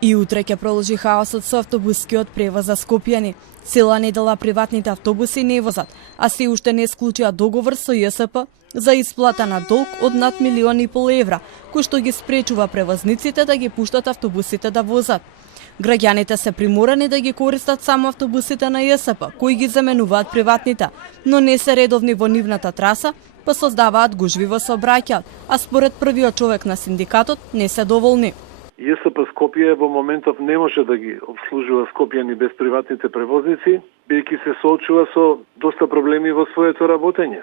И утре ќе продолжи хаосот со автобускиот превоз за скопјани. Цела недела приватните автобуси не возат, а се уште не исклучија договор со ЈСП за исплата на долг од над 1,5 милиони евра, кој што ги спречува превозниците да ги пуштат автобусите да возат. Граѓаните се приморани да ги користат само автобусите на ЈСП, кои ги заменуваат приватните, но не се редовни во нивната траса, па создаваат гужви во сообраќајот, а според првиот човек на синдикатот не се доволни. ЈСП Скопје во моментов не може да ги обслужува скопјани без приватните превозници, бидејќи се соочува со доста проблеми во своето работење.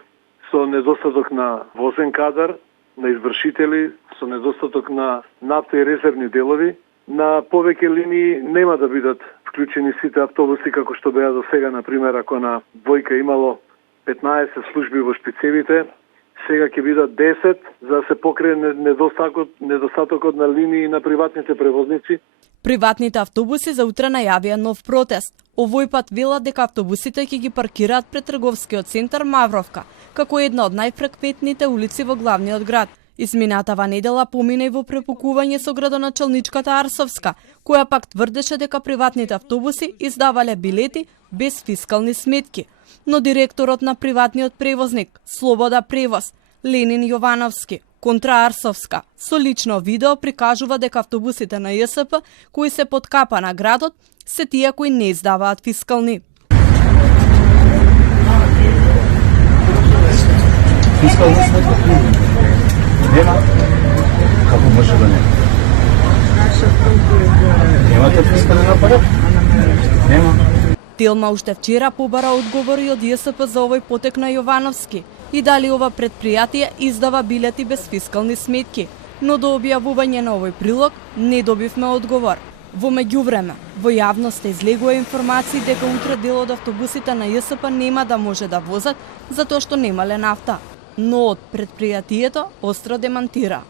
Со недостаток на возен кадар, на извршители, со недостаток на нафта и резервни делови. На повеќе линии нема да бидат вклучени сите автобуси како што беа до сега, например, ако на двојка имало 15 служби во шпицевите, сега ќе бидат 10 за да се покрие недостатокот на линии на приватните превозници. Приватните автобуси за утре најавија нов протест. Овој пат велат дека автобусите ќе ги паркираат пред трговскиот центар Мавровка, како една од најфреквентните улици во главниот град. Изминатава недела помина и во препукување со градоначалничката Арсовска, која пак тврдеше дека приватните автобуси издавале билети без фискални сметки. Но директорот на приватниот превозник Слобода Превоз, Ленин Јовановски, контра Арсовска, со лично видео прикажува дека автобусите на ЈСП, кои се под капа на градот, се тие кои не издаваат фискални. Фискални сметки нема. Како може да нема? Немате фискален апарат? Нема. Телма уште вчера побара одговори од ЈСП за овој потек на Јовановски и дали ова предпријатие издава билети без фискални сметки, но до објавување на овој прилог не добивме одговор. Во меѓувреме, во јавноста излегува информации дека утре дел од автобусите на ЈСП нема да може да возат затоа што немале нафта, но од предпријатието остро демантира.